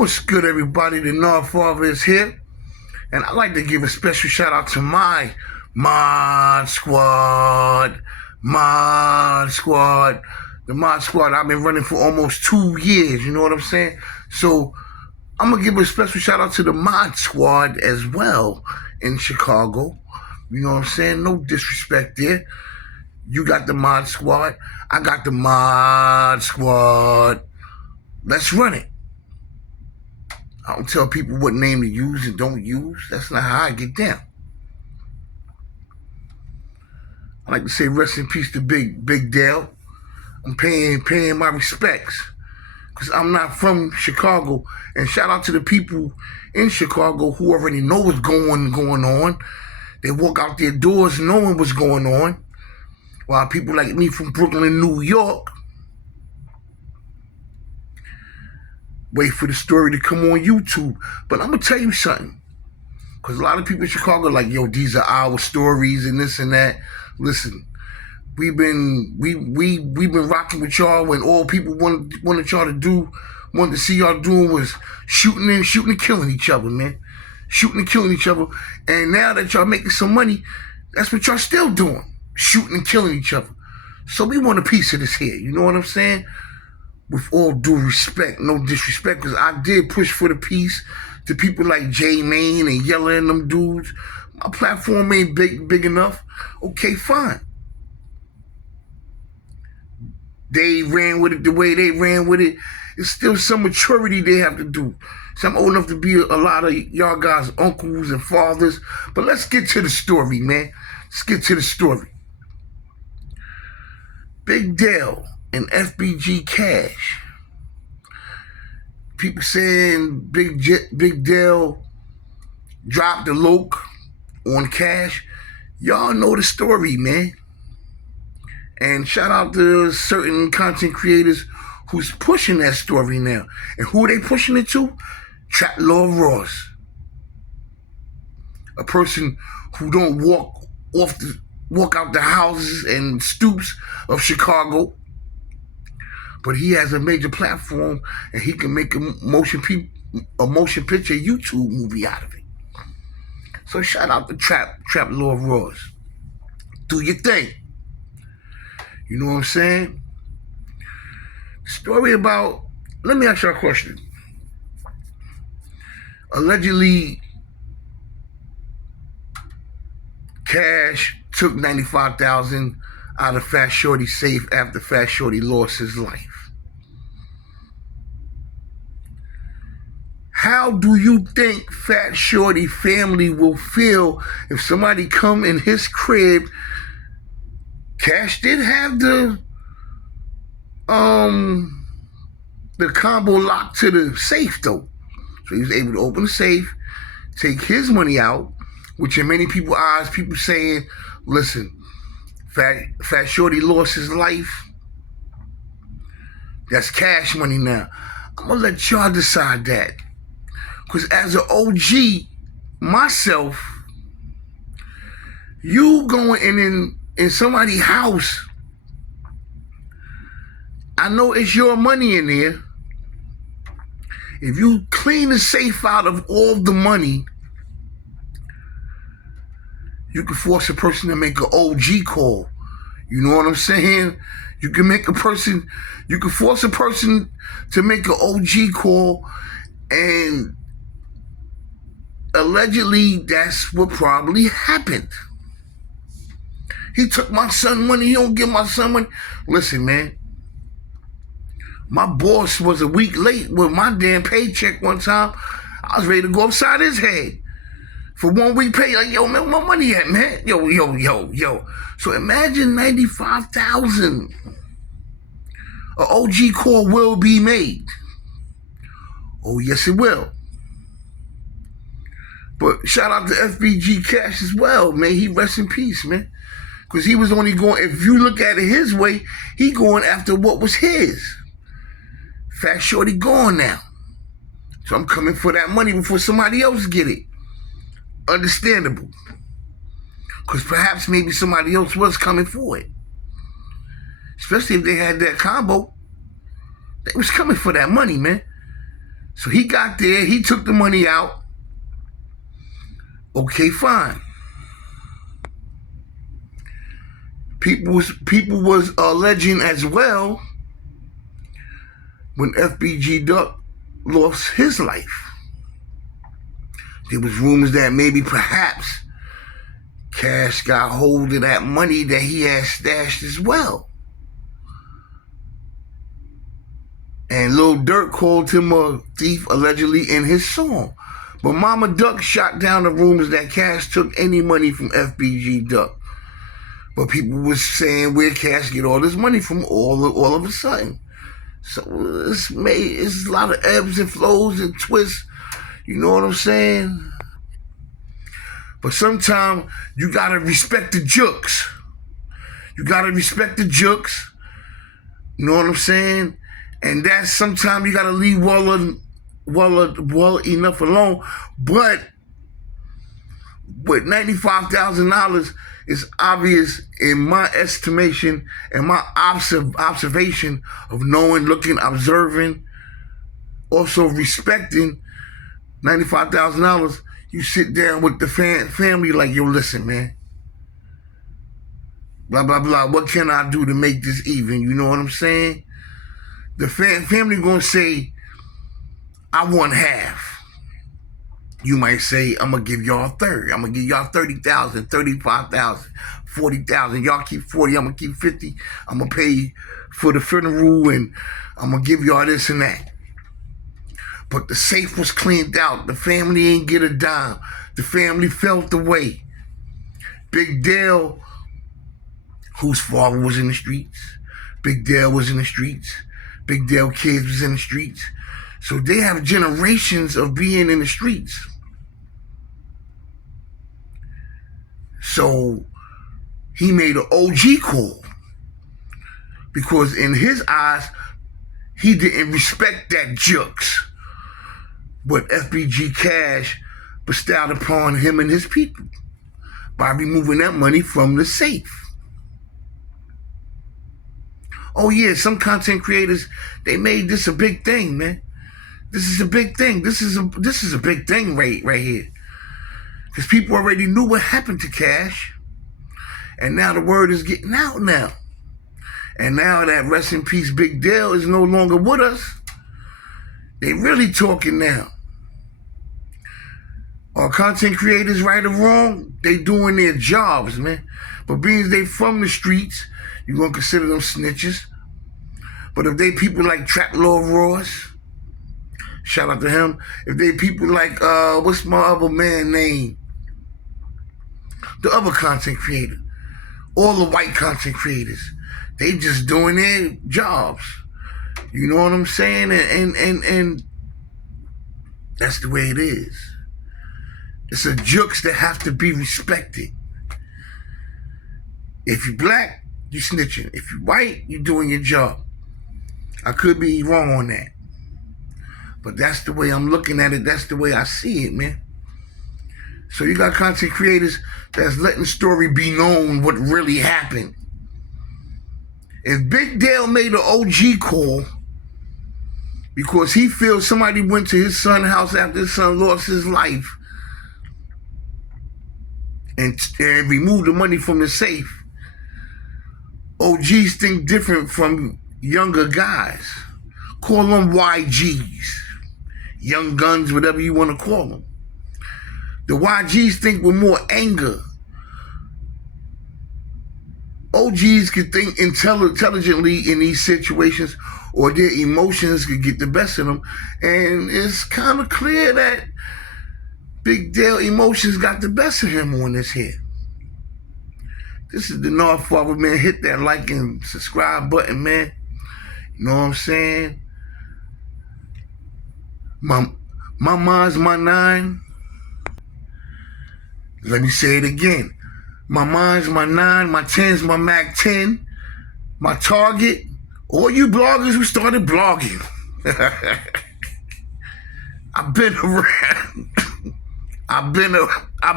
What's good, everybody? The Nardfather is here, and I'd like to give a special shout out to my Mod Squad. The Mod Squad, I've been running for almost 2 years, you know what I'm saying? So I'm going to give a special shout out to the Mod Squad as well in Chicago. You know what I'm saying? No disrespect there. You got the Mod Squad. I got the Mod Squad. Let's run it. I don't tell people what name to use and don't use. That's not how I get down. I like to say rest in peace to Big Dale. I'm paying my respects because I'm not from Chicago. And shout out to the people in Chicago who already know what's going on. They walk out their doors knowing what's going on. While people like me from Brooklyn, New York, wait for the story to come on YouTube. But I'm going to tell you something. Because a lot of people in Chicago are like, yo, these are our stories and this and that. Listen, we've been rocking with y'all when all people wanted y'all to do, wanted to see y'all doing was shooting and killing each other, man. Shooting and killing each other. And now that y'all making some money, that's what y'all still doing. Shooting and killing each other. So we want a piece of this here. You know what I'm saying? With all due respect, no disrespect, because I did push for the peace to people like J Main and Yella and them dudes. My platform ain't big enough. Okay, fine. They ran with it the way they ran with it. It's still some maturity they have to do. So I'm old enough to be a lot of y'all guys' uncles and fathers. But let's get to the story, man. Let's get to the story. Big Dale and FBG Cash. People saying Big Dale dropped the loke on Cash. Y'all know the story, man. And shout out to certain content creators who's pushing that story now. And who are they pushing it to? Trap Lord Ross. A person who don't walk out the houses and stoops of Chicago. But he has a major platform and he can make a motion picture YouTube movie out of it. So shout out to Trap Lord Ross. Do your thing. You know what I'm saying? Story about, let me ask you a question. Allegedly, Cash took $95,000 out of Fat Shorty's safe after Fat Shorty lost his life. How do you think Fat Shorty family will feel if somebody come in his crib? Cash did have the combo locked to the safe though. So he was able to open the safe, take his money out, which in many people's eyes, people saying, listen, Fat Shorty lost his life. That's Cash money now. I'm going to let y'all decide that. Because as an OG, myself, you going in somebody's house, I know it's your money in there. If you clean the safe out of all the money, you can force a person to make an OG call. You know what I'm saying? You can force a person to make an OG call, and allegedly that's what probably happened. He took my son money, he don't give my son money. Listen, man. My boss was a week late with my damn paycheck one time. I was ready to go upside his head. For 1 week pay, like, yo, man, where my money at, man? Yo. So imagine $95,000. An OG call will be made. Oh, yes, it will. But shout out to FBG Cash as well, man. He rest in peace, man. Because he was only going, if you look at it his way, he going after what was his. Fat Shorty gone now. So I'm coming for that money before somebody else get it. Understandable. Because perhaps maybe somebody else was coming for it. Especially if they had that combo. They was coming for that money, man. So he got there, he took the money out. Okay, fine. People was alleging as well when FBG Duck lost his life. There was rumors that maybe perhaps Cash got hold of that money that he had stashed as well. And Lil Durk called him a thief allegedly in his song. But Mama Duck shot down the rumors that Cash took any money from FBG Duck. But people was saying where Cash get all this money from all of a sudden. So it's a lot of ebbs and flows and twists. You know what I'm saying? But sometimes you gotta respect the jokes. You gotta respect the jokes. You know what I'm saying? And that's sometimes you gotta leave well enough alone. But with $95,000, it's obvious in my estimation and my observation of knowing, looking, observing, also respecting $95,000. You sit down with the family like, yo, listen, man. Blah, blah, blah. What can I do to make this even? You know what I'm saying? The family gonna say, I want half. You might say, I'm gonna give y'all a third. I'm gonna give y'all 30,000, 35,000, 40,000. Y'all keep 40, I'm gonna keep 50. I'm gonna pay for the funeral and I'm gonna give y'all this and that. But the safe was cleaned out. The family ain't get a dime. The family felt the way. Big Dale, whose father was in the streets. Big Dale was in the streets. Big Dale kids was in the streets. So they have generations of being in the streets. So he made an OG call. Because in his eyes, he didn't respect that jokes. But FBG Cash bestowed upon him and his people by removing that money from the safe. Oh yeah, some content creators, they made this a big thing, man. This is a big thing. This is a big thing right here. Because people already knew what happened to Cash. And now the word is getting out now. And now that rest in peace Big Dale is no longer with us, they really talking now. Are content creators right or wrong? They doing their jobs, man. But being they from the streets, you're going to consider them snitches. But if they people like Trap Lord Ross, shout out to him. If they people like, what's my other man name? The other content creator. All the white content creators. They just doing their jobs. You know what I'm saying? And that's the way it is. It's a jokes that have to be respected. If you black, you snitching. If you white, you doing your job. I could be wrong on that. But that's the way I'm looking at it. That's the way I see it, man. So you got content creators that's letting the story be known what really happened. If Big Dale made an OG call because he feels somebody went to his son's house after his son lost his life and removed the money from the safe, OGs think different from younger guys. Call them YGs, young guns, whatever you want to call them. The YGs think with more anger. OGs could think intelligently in these situations, or their emotions could get the best of them. And it's kind of clear that Big Dale emotions got the best of him on this here. This is the North Father, man. Hit that like and subscribe button, man. You know what I'm saying? My mind's my 9. Let me say it again. My mind's my 9, my 10's my Mac 10, my target, all you bloggers who started blogging. I've been around. I've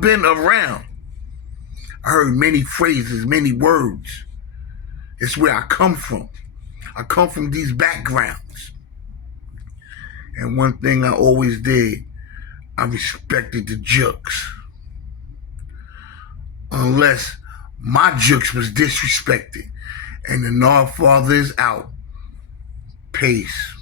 been around. I heard many phrases, many words. It's where I come from. I come from these backgrounds. And one thing I always did, I respected the jokes. Unless my jokes was disrespected. And the Nard Father is out. Peace.